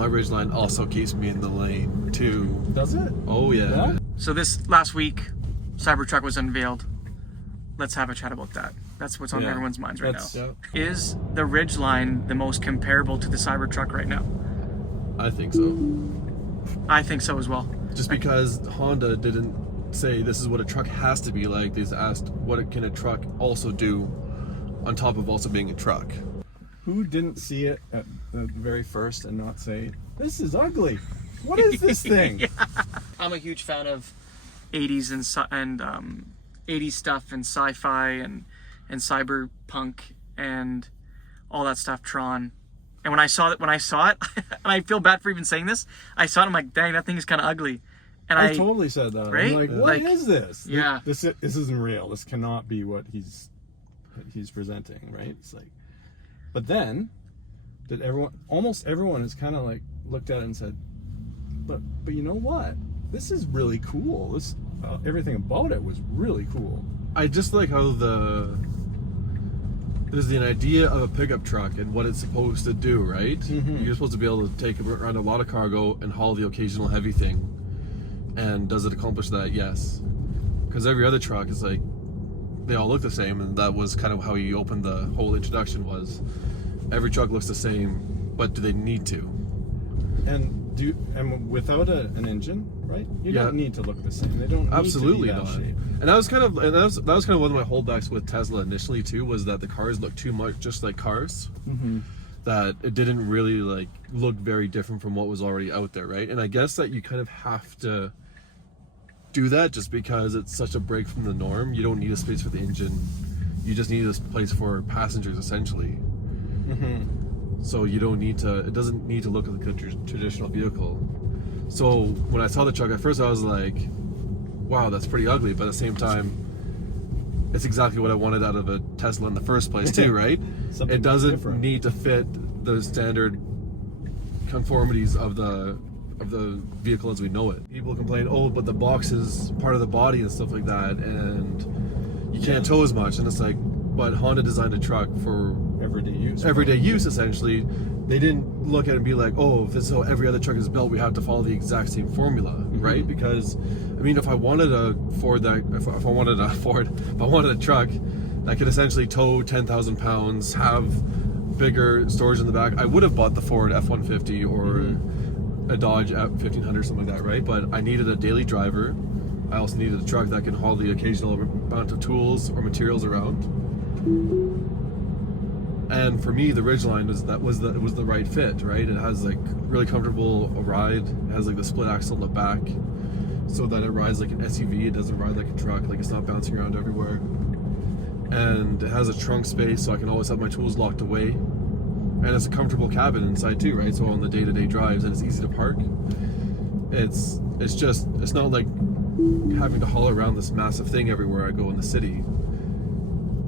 my Ridgeline also keeps me in the lane too. Does it? Oh yeah. So this last week, Cybertruck was unveiled. Let's have a chat about that. That's what's on everyone's minds right now. Yeah. Is the Ridgeline the most comparable to the Cybertruck right now? I think so. I think so as well. Just because Honda didn't say this is what a truck has to be like, they asked what can a truck also do on top of also being a truck. Who didn't see it at the very first and not say, this is ugly? What is this thing? Yeah. I'm a huge fan of 80s and 80s stuff and sci-fi and cyberpunk and all that stuff, Tron. And when I saw it, and I feel bad for even saying this, I saw it, I'm like, dang, that thing is kind of ugly. And I totally said that. Right? I'm like, what is this? Yeah. This isn't real. This cannot be what he's presenting, right? It's like, but then, almost everyone has kind of like looked at it and said, but you know what? This is really cool. This everything about it was really cool. I just like how there's an idea of a pickup truck and what it's supposed to do, right? Mm-hmm. You're supposed to be able to take around a lot of cargo and haul the occasional heavy thing. And does it accomplish that? Yes. Because every other truck is like, they all look the same, and that was kind of how you opened the whole introduction was, every truck looks the same, but do they need to? And without an engine, right? You don't need to look the same. They don't need absolutely to be that not. shape. And that was kind of one of my holdbacks with Tesla initially too, was that the cars looked too much just like cars. Mm-hmm. That it didn't really like look very different from what was already out there, right? And I guess that you kind of have to do that just because it's such a break from the norm. You don't need a space for the engine. You just need a place for passengers essentially. Mm-hmm. So you don't need to, it doesn't need to look like a traditional vehicle. So when I saw the truck at first, I was like, wow, that's pretty ugly. But at the same time, it's exactly what I wanted out of a Tesla in the first place too, right? It doesn't need to fit the standard conformities of the vehicle as we know it. People complain, oh, but the box is part of the body and stuff like that, and you can't tow as much. And it's like, but Honda designed a truck for everyday use. Everyday use, essentially. They didn't look at it and be like, oh, if this is how every other truck is built, we have to follow the exact same formula, right? Because, I mean, if I wanted a Ford that, if I wanted a truck that could essentially tow 10,000 pounds, have bigger storage in the back, I would have bought the Ford F-150 or a Dodge F-1500, something like that, right? But I needed a daily driver. I also needed a truck that can haul the occasional amount of tools or materials around. And for me, the Ridgeline was the right fit, right? It has like really comfortable ride. It has like the split axle in the back, so that it rides like an SUV. It doesn't ride like a truck. Like it's not bouncing around everywhere. And it has a trunk space, so I can always have my tools locked away. And it's a comfortable cabin inside too, right? So on the day-to-day drives, and it's easy to park. It's not like having to haul around this massive thing everywhere I go in the city.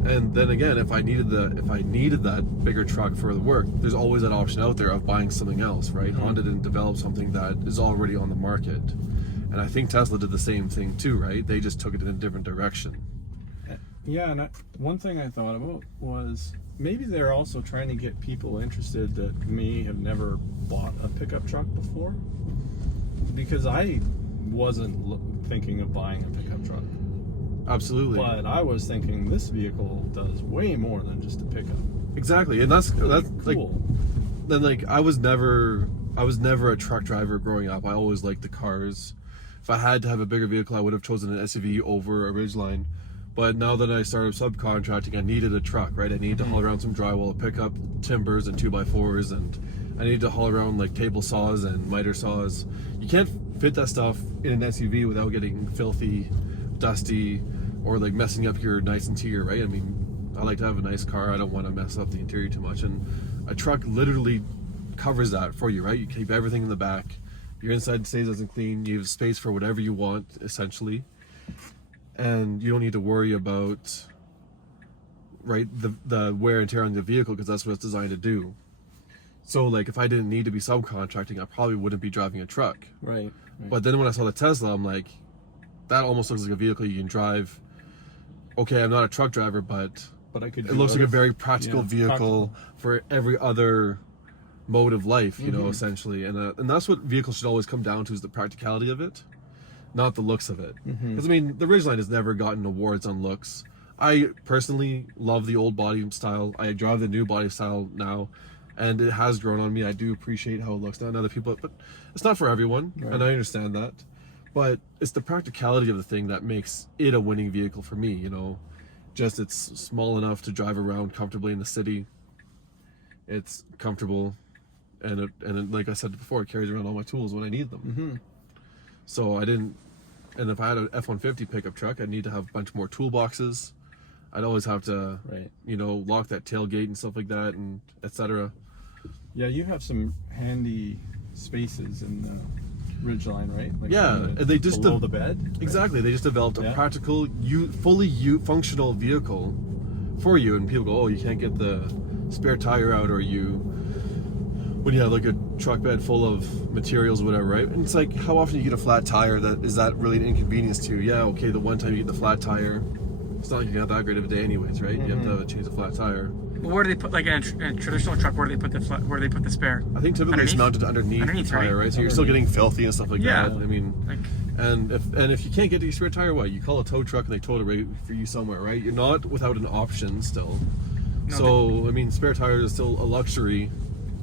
And then again, if I needed that bigger truck for the work, there's always that option out there of buying something else, right? Mm-hmm. Honda didn't develop something that is already on the market. And I think Tesla did the same thing too, right? They just took it in a different direction. Yeah, and one thing I thought about was maybe they're also trying to get people interested that may have never bought a pickup truck before. Because I wasn't thinking of buying a pickup truck. Absolutely. But I was thinking this vehicle does way more than just a pickup. Exactly, and that's cool. Like, then like I was never a truck driver growing up. I always liked the cars. If I had to have a bigger vehicle, I would have chosen an SUV over a Ridgeline. But now that I started subcontracting, I needed a truck, right? I needed to haul around some drywall, pick up timbers and 2x4s, and I needed to haul around like table saws and miter saws. You can't fit that stuff in an SUV without getting filthy, dusty, or like messing up your nice interior, right? I mean, I like to have a nice car. I don't want to mess up the interior too much. And a truck literally covers that for you, right? You keep everything in the back. Your inside stays nice and clean. You have space for whatever you want, essentially. And you don't need to worry about, right, the wear and tear on the vehicle, because that's what it's designed to do. So like if I didn't need to be subcontracting, I probably wouldn't be driving a truck. Right. But then when I saw the Tesla, I'm like, that almost looks like a vehicle you can drive. Okay, I'm not a truck driver, but I could. It looks like a very practical vehicle for every other mode of life, you know, essentially. And that's what vehicles should always come down to, is the practicality of it, not the looks of it. Because I mean, the Ridgeline has never gotten awards on looks. I personally love the old body style. I drive the new body style now, and it has grown on me. I do appreciate how it looks now, and other people, but it's not for everyone, and I understand that. But it's the practicality of the thing that makes it a winning vehicle for me, you know. Just it's small enough to drive around comfortably in the city. It's comfortable, and it, like I said before, it carries around all my tools when I need them. So I didn't, and if I had an F-150 pickup truck, I'd need to have a bunch more toolboxes. I'd always have to, you know, lock that tailgate and stuff like that, and etc. Yeah, you have some handy spaces in the Ridgeline, right? Like and they just below the bed. Exactly, they just developed a practical, fully functional vehicle for you. And people go, "Oh, you can't get the spare tire out," or when you have like a truck bed full of materials or whatever, right? And it's like, how often you get a flat tire? Is that really an inconvenience to you? Yeah, okay, the one time you get the flat tire, it's not like you have that great of a day anyways, right? You have to change the flat tire. Well, where do they put, like in a traditional truck, where do they put the spare? I think typically it's mounted underneath the tire, right? So you're still getting filthy and stuff like that. I mean, and if you can't get to your spare tire, what? You call a tow truck and they tow it away for you somewhere, right? You're not without an option still. I mean, spare tires is still a luxury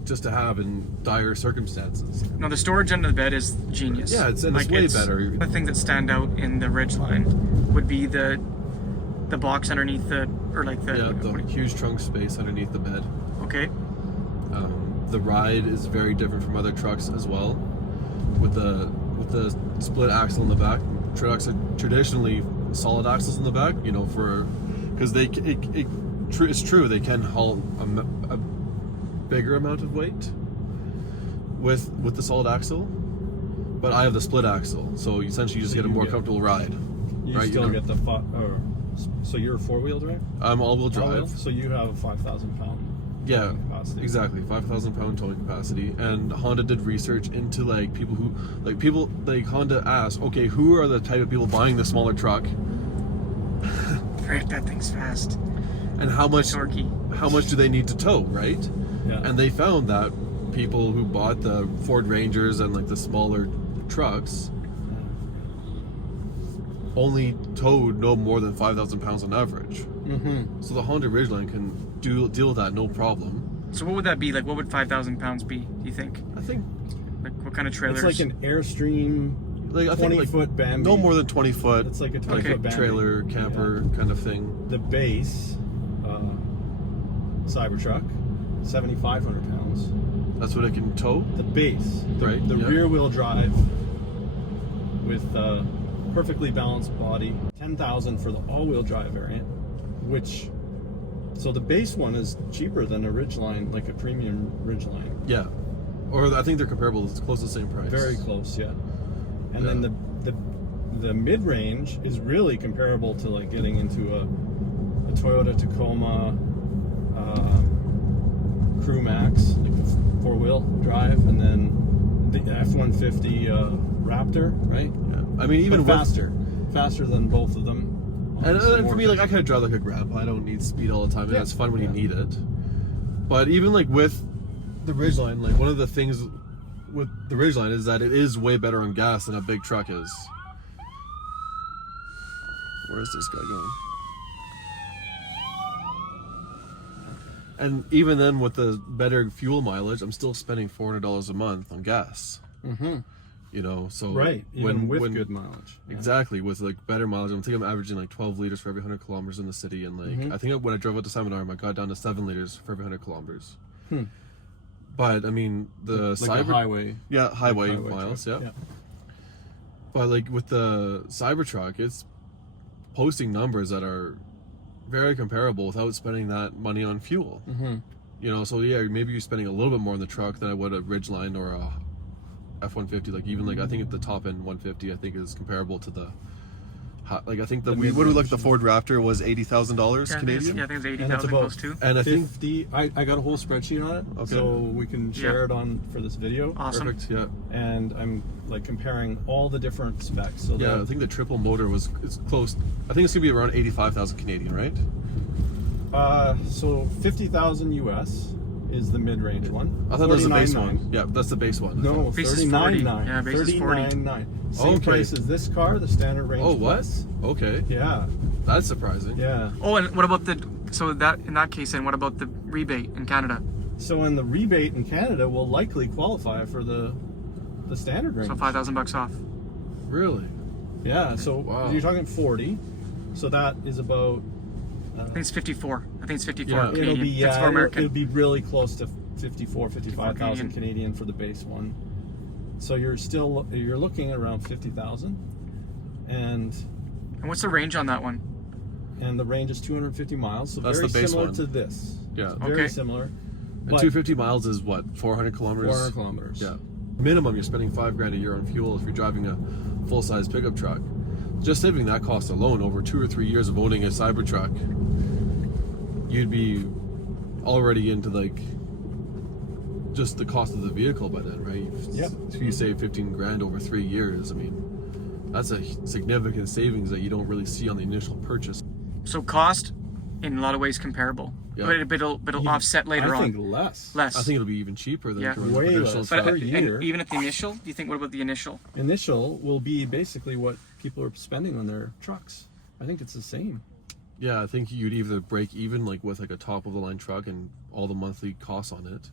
just to have in dire circumstances. No, the storage under the bed is genius. Yeah, it's way better. The things that stand out in the Ridgeline would be the box underneath the huge trunk space underneath the bed. Okay. The ride is very different from other trucks as well, with the split axle in the back. Trucks are traditionally solid axles in the back, you know, because it's true they can haul a bigger amount of weight with the solid axle, but I have the split axle, so essentially you just get a more comfortable ride. You still get the so you're a 4-wheel drive? I'm all-wheel drive. So you have a 5,000 pound capacity. Exactly, 5,000 pound towing capacity. And Honda did research into like Honda asked, okay, who are the type of people buying the smaller truck? Frick, that thing's fast. And how much do they need to tow, right? Yeah. And they found that people who bought the Ford Rangers and like the smaller trucks only towed no more than 5,000 pounds on average. So the Honda Ridgeline can deal with that no problem. So what would that be? Like, what would 5,000 pounds be, do you think? I think, like, what kind of trailers? It's like an Airstream, like, 20-foot Bambi. No more than 20 foot. It's like a 20-foot Bambi. Trailer, camper kind of thing. The base Cybertruck, 7,500 pounds. That's what it can tow? The base. The rear-wheel drive with perfectly balanced body. 10,000 for the all-wheel drive variant, so the base one is cheaper than a Ridgeline, like a premium Ridgeline. Yeah, or I think they're comparable. It's close to the same price. Very close, yeah. And then the mid-range is really comparable to like getting into a Toyota Tacoma Crew Max, like the 4-wheel drive, and then the F-150 Raptor, right? Yeah. I mean, even faster than both of them. And for me, like, I kind of drive like a grandpa. I don't need speed all the time, and it's fun when you need it. But even like with the Ridgeline, like one of the things with the Ridgeline is that it is way better on gas than a big truck is. Where's this guy going? And even then, with the better fuel mileage, I'm still spending $400 a month on gas. You know, so even with good mileage. Exactly, with like better mileage, I think I'm averaging like 12 liters for every 100 kilometers in the city, and like I think when I drove out to Seminarm, I got down to 7 liters for every 100 kilometers. But I mean, the like highway miles, truck. Yeah. But like with the Cybertruck, it's posting numbers that are very comparable without spending that money on fuel. You know, so yeah, maybe you're spending a little bit more on the truck than I would a Ridgeline or a F-150. Like even like I think at the top end 150, I think is comparable to the like I think the what do we look at the Ford Raptor was $80,000 Canadian. Yeah, I think it's 80,000 close too. And I think 50. I got a whole spreadsheet on it, so we can share it on for this video. Awesome. Perfect. Yeah. And I'm like comparing all the different specs. So I think the triple motor it's close. I think it's gonna be around 85,000 Canadian, right? So 50,000 US is the mid-range one. I thought that was the base 49.9. one. Yeah, that's the base one. No, Base is 40. 39.9. Yeah, base is 40. 39.9. Same Okay. price as this car, the standard range. Oh, what? Plus. Okay, Yeah, that's surprising. yeah. Oh, and what about in that case, then what about the rebate in Canada? So in the rebate in Canada will likely qualify for the standard range. So $5,000 off. Really? Yeah, so Wow. you're talking 40. So that is about I think it's 54. I think it's 54 Yeah. Canadian. it'll be 54 American. it'll be really close to 55,000 Canadian. Canadian for the base one. So you're looking at around 50,000, and And what's the range on that one? the range is 250 miles. So That's very the base similar one. to this. Yeah. Very Okay. similar. And But 250 miles is what? 400 kilometers? 400 kilometers. Yeah. Minimum, you're spending $5,000 a year on fuel if you're driving a full-size pickup truck. Just saving that cost alone over 2 or 3 years of owning a Cybertruck, you'd be already into like just the cost of the vehicle by then, right? Yep. If you save 15 grand over 3 years, I mean, that's a significant savings that you don't really see on the initial purchase. So cost, in a lot of ways, comparable. Yeah. But it'll offset later I think on. less. Less. I think it'll be even cheaper than Yeah. to run Way a traditional less. But truck. per year. and even at the initial, do you think? What about the initial? Initial will be basically what people are spending on their trucks. I think it's the same. Yeah, I think you'd either break even like with like a top of the line truck and all the monthly costs on it,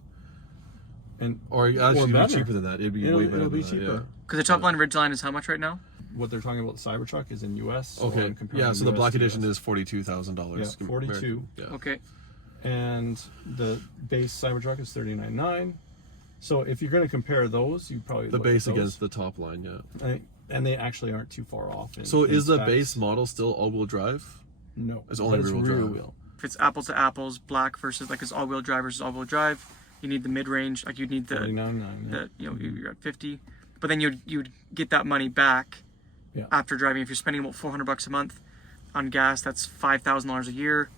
And or actually it'd be better. cheaper than that. It'd be It'll- way better. it'll be than that, cheaper. Because the top line Ridgeline is how much right now? what they're talking about the Cybertruck is in US. Yeah. So Okay. I'm comparing Yeah. So the US black to edition US. is $42,000. Yeah, 42. Yeah. Okay. And the base Cybertruck is 39.9. So if you're going to compare those, you probably The look at base those. against the top line. Yeah. And they actually aren't too far off. So in is the specs. base model still all-wheel drive? No, It's only but rear-wheel rear drive. wheel. If it's apples to apples, black versus like it's all-wheel drive versus all-wheel drive, you need the mid-range. Like you need the 39.9. Yeah. you're at 50, but then you'd get that money back Yeah. after driving. If you're spending about $400 a month on gas, that's $5,000 a year.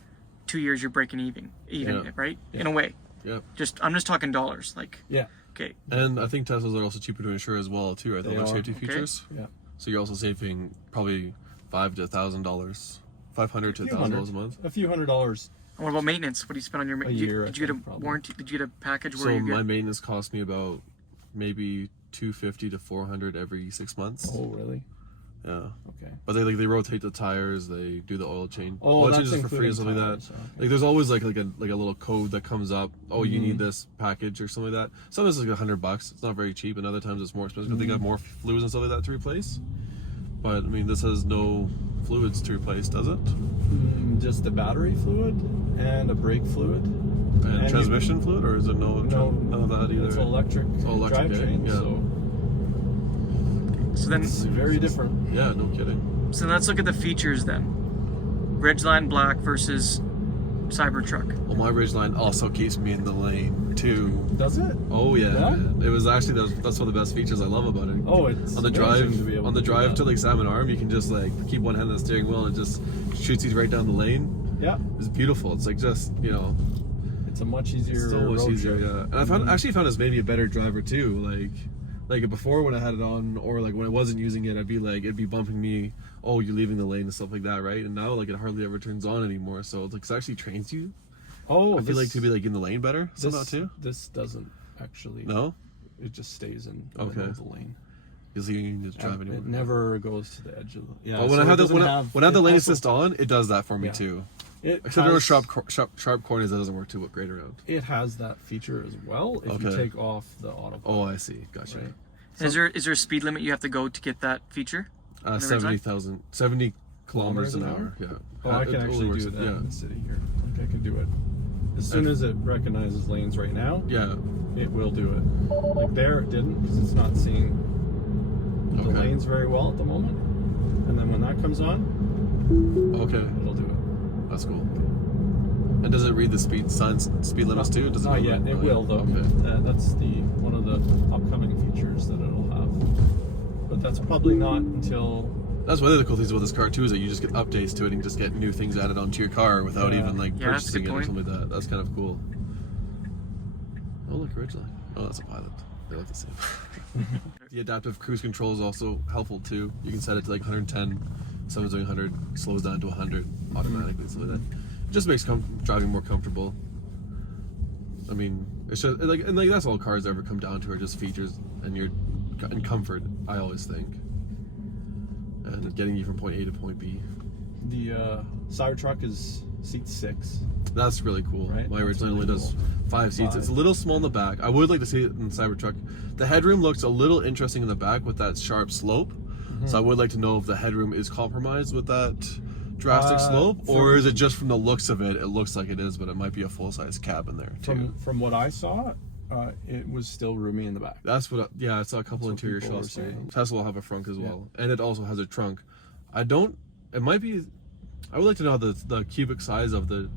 2 years you're breaking even, Yeah. right? Yeah. In a way. Yeah. I'm just talking dollars. Like, Yeah. okay, And I think Teslas are also cheaper to insure as well too. Right? They They have are. safety Okay. features. Yeah. So you're also saving probably $500 to $1,000, $500 to $1,000 a month. A few $100s. and what about maintenance? What do you spend on your A year, Did you get I a think, probably. warranty? Did you get a package where So you my get? maintenance cost me about maybe $250 to $400 every 6 months. Oh, really? Yeah. Okay. But they rotate the tires, they do the oil change. Oh, oil that's changes for free including and stuff like that. tires, okay. Like there's always like a little code that comes up. Oh, you Mm-hmm. need this package or something like that. Sometimes it's like $100. It's not very cheap, and other times it's more expensive because they got Mm-hmm. more fluids and stuff like that to replace. But I mean, this has no fluids to replace, does it? Just the battery fluid and a brake fluid. And you- transmission fluid, or is it none of that either? It's electric, all electric, drivetrain, yeah. so So then, it's very different. Yeah, no kidding. so let's look at the features then. Ridgeline Black versus Cybertruck. Well, my Ridgeline also keeps me in the lane too. Does it? Oh yeah, Yeah? man. It was actually that's one of the best features I love about it. Oh, it's on the amazing drive to be able to do drive that. to like Salmon Arm, you can just like keep one hand on the steering wheel and it just shoots you right down the lane. Yeah, It's beautiful. It's like just it's a much easier so much road easier. trip. Yeah, and I actually found this made me a better driver too. Like before when I had it on, or like when I wasn't using it, it'd be bumping me. Oh, you're leaving the lane and stuff like that, right? And now like it hardly ever turns on anymore. So it's like it actually trains you. Oh, I feel like to be like in the lane better somehow this, too. This doesn't actually. No, It just stays in the Okay. middle of the lane. because you can just drive anymore. It never goes to the edge of the. Yeah. But when so I it have the doesn't when I have the it lane also- assist on, it does that for me Yeah. too. It Except there are has- sharp corners that doesn't work too great around. It has that feature as well if you Okay. take off the autopilot. Oh, I see. Gotcha. Right. Is there a speed limit you have to go to get that feature? On the Ridgeline? 70 kilometers an hour. Yeah. Oh, I It can only actually works do at- that Yeah. in the city here. I think I can do it. As soon as it recognizes lanes right now, Yeah. it will do it. Like there, it didn't because it's not seeing the Okay. lanes very well at the moment. And then when that comes on, Okay. it'll do it. That's cool. And does it read the speed limits too? Does it Not know yet. that? It Oh, will yeah. though. Okay. That's one of the upcoming features that it'll have. But that's probably not until. That's one of the cool things about this car too, is that you just get updates to it and you just get new things added onto your car without Yeah. even like Yeah, that's a purchasing good it or point. something like that. That's kind of cool. Oh look, Ridgeline. Oh, that's a Pilot. They look the same. The adaptive cruise control is also helpful too. You can set it to like 110, someone's doing 100, slows down to 100 automatically, so like that. It just makes driving more comfortable. I mean, it's just like, and like that's all cars ever come down to are just features and comfort. I always think, and getting you from point A to point B. The Cybertruck is seat 6. That's really cool. Right? My That's original only really does cool. 5 seats. 5. It's a little small in the back. I would like to see it in the Cybertruck. The headroom looks a little interesting in the back with that sharp slope. So I would like to know if the headroom is compromised with that drastic slope, or is it just from the looks of it? It looks like it is, but it might be a full-size cab in there too. From what I saw, it was still roomy in the back. That's what. I saw a couple That's what interior people were shots too. saying. Tesla will have a frunk as well, and it also has a trunk. It might be. I would like to know the cubic size of the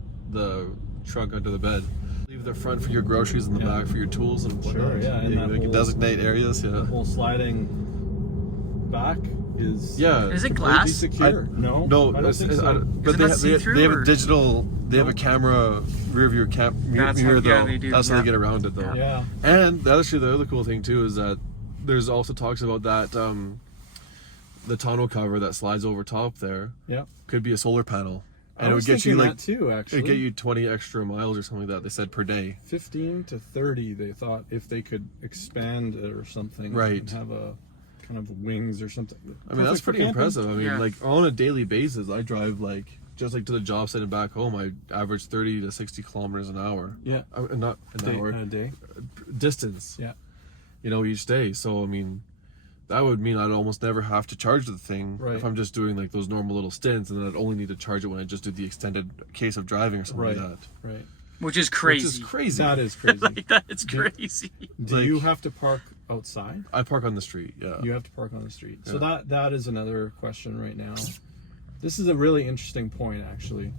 trunk under the bed. Leave the front for your groceries and the back for your tools and whatnot. Sure, yeah, and you that can whole- designate areas. Yeah. The whole sliding back is Is it completely glass? secure. No, No, I don't think so. but it they, not see-through, they have or- a digital. They have a camera rear view That's how- mirror though. yeah, they do, That's how yeah. they get around it though. Yeah. And the other cool thing too is that there's also talks about that the tonneau cover that slides over top there Yeah. could be a solar panel, and I it was would get you thinking like that too, actually. it'd get you 20 extra miles or something like that. They said per day. 15 to 30, they thought, if they could expand it or something. Right. And have a kind of wings or something. I mean, that's Perfect for pretty camping. impressive. I mean, Yeah. like on a daily basis, I drive like just like to the job site and back home. I average 30 to 60 kilometers an hour. Yeah. Not an hour. A day. Distance. Yeah. Each day. So I mean, that would mean I'd almost never have to charge the thing Right. if I'm just doing like those normal little stints, and then I'd only need to charge it when I just do the extended case of driving or something Right. like that. Right. Which is crazy. Which is crazy. That is crazy. Like, that is crazy. Do Like- you have to park outside? I park on the street. Yeah. You have to park on the street. So Yeah. that is another question right now. This is a really interesting point, actually.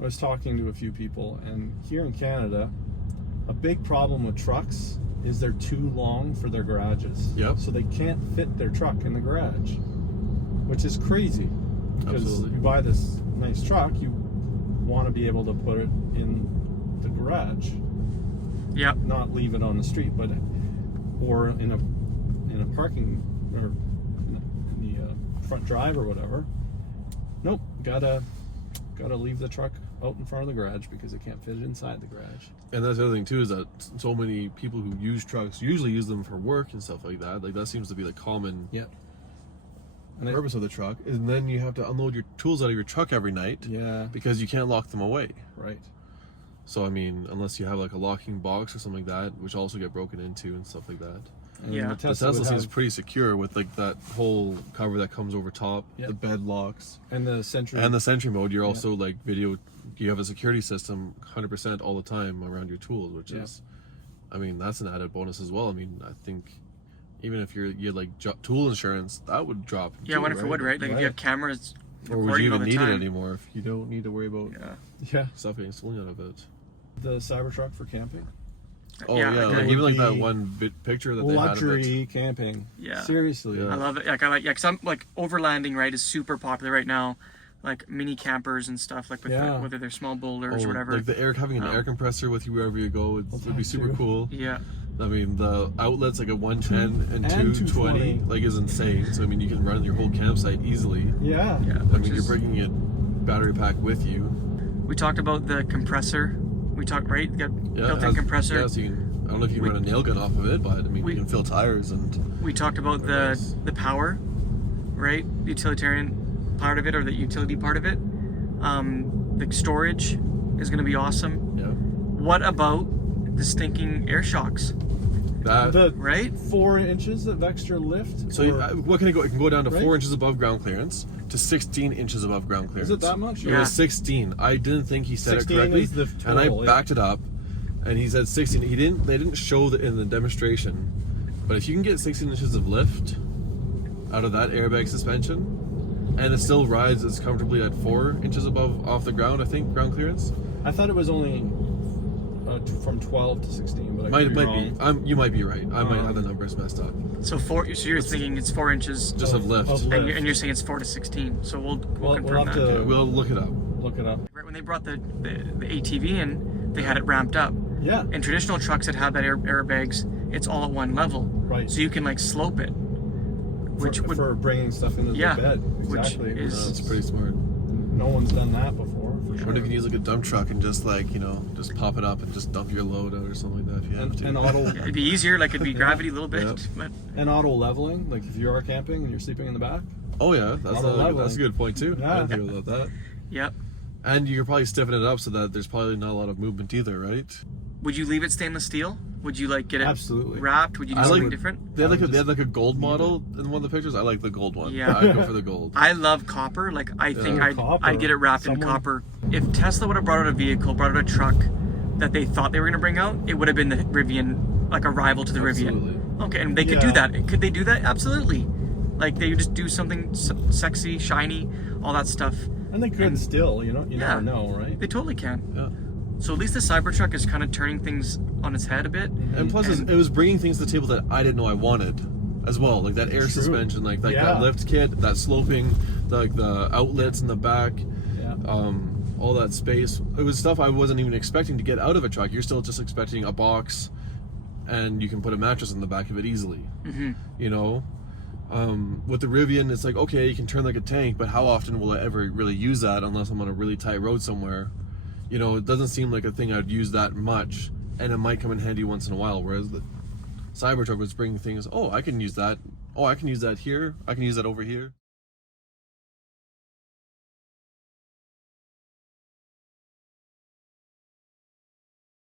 I was talking to a few people, and here in Canada, a big problem with trucks is they're too long for their garages. Yep. So they can't fit their truck in the garage, which is crazy. Because Absolutely. you buy this nice truck, you want to be able to put it in the garage, Yep. not leave it on the street, but or in a parking or in the front drive or whatever. Nope, gotta leave the truck out in front of the garage because it can't fit inside the garage. And that's the other thing too, is that so many people who use trucks usually use them for work and stuff like that. Like that seems to be the common Yeah. And purpose of the truck. And then you have to unload your tools out of your truck every night yeah, because you can't lock them away. right. So I mean, unless you have like a locking box or something like that, which also get broken into and stuff like that. And Yeah. the The Tesla, Tesla would seems have, pretty secure with like that whole cover that comes over top, Yeah. the bed locks, and the Sentry and the Sentry mode. You're also like you have a security system 100% all the time around your tools, which Yeah. is, I mean, that's an added bonus as well. I mean, I think even if you had like tool insurance, that would drop. Yeah, I too, wonder if it would, right? Like if you have cameras Or would you recording all even the need it time. anymore if you don't need to worry about Yeah. yeah, stuff getting stolen out of it? the Cybertruck for camping. Oh Yeah, yeah, okay. like even like that Would be one picture that they had of it. Luxury camping. Yeah. Seriously. Yeah. I love it. Cause I'm like overlanding, right, is super popular right now. Like mini campers and stuff, like with Yeah. whether they're small boulders Oh, or whatever. like the having an air compressor with you wherever you go would be that super too. cool. Yeah. I mean, the outlets like a 110 and And 220 220. like is insane. So I mean, you can run your whole campsite easily. Yeah. Yeah. I Which mean, you're is, bringing a battery pack with you. we talked about the compressor. We talked, right? You got Yeah, built-in compressor. Yeah, so you can, I don't know if you can run a nail gun off of it, but I mean, We- you can fill tires and. We talked about Very nice. the power, right? The utilitarian part of it, or the utility part of it. The storage is going to be awesome. Yeah. What about the stinking air shocks, That. The right? 4 inches of extra lift. So or- what can it go? It can go down to Right? 4 inches above ground clearance to 16 inches above ground clearance. is it that much? It Yeah. was 16. I didn't think he said it 16 correctly, is the and I total, yeah. backed it up, and he said 16. They didn't show that in the demonstration, but if you can get 16 inches of lift out of that airbag suspension, and it still rides as comfortably at 4 inches above off the ground, I think ground clearance I thought it was only from 12 to 16, but I could might be be. wrong. You might be right. I might have the numbers messed up. So you're thinking it's 4 inches, Just of lift. of and lift. you're saying it's 4 to 16. So we'll We'll confirm have that. to- We'll look it up. Look it up. Right when they brought the ATV in, they had it ramped up. Yeah. In traditional trucks that have that airbags, it's all at one level. Right. So you can like slope it, which for bringing stuff into Yeah, the bed. which Exactly. is- That's pretty smart. No one's done that before, for What if you use like a dump truck and just like, you know, just pop it up and just dump your load out or something like that if you have to. And auto It'd be easier, like it'd be gravity a little bit, Yep. but and auto leveling, like if you are camping and you're sleeping in the back. Oh yeah, that's Auto-leveling. a good point too. Yeah. I didn't think about that. yep. And you're probably stiffen it up so that there's probably not a lot of movement either, right? Would you leave it stainless steel? Would you like get it Absolutely. wrapped? Would you do I something like- different? They had like I would they had like a gold model in one of the pictures. I like the gold one. Yeah. I'd go for the gold. I love copper. Like I think Copper. I'd get it wrapped in Someone- copper. If Tesla would have brought out a vehicle, brought out a truck that they thought they were going to bring out, it would have been the Rivian, like a rival to the Absolutely. Rivian. Okay, and they could do Yeah. that. Could they do that? Absolutely. Like they just do something sexy, shiny, all that stuff. And they could still, you know, you Yeah. never know, right? They totally can. Yeah. So at least the Cybertruck is kind of turning things on its head a bit. And plus, And- it was bringing things to the table that I didn't know I wanted, as well. Like that air True. suspension, like Yeah. that lift kit, that sloping, like the outlets in the back, Yeah. all that space. It was stuff I wasn't even expecting to get out of a truck. You're still just expecting a box, and you can put a mattress in the back of it easily. Mhm. You know. With the Rivian, it's like, okay, you can turn like a tank, but how often will I ever really use that unless I'm on a really tight road somewhere? You know, it doesn't seem like a thing I'd use that much, and it might come in handy once in a while, whereas the Cybertruck was bringing things, oh, I can use that. Oh, I can use that here. I can use that over here.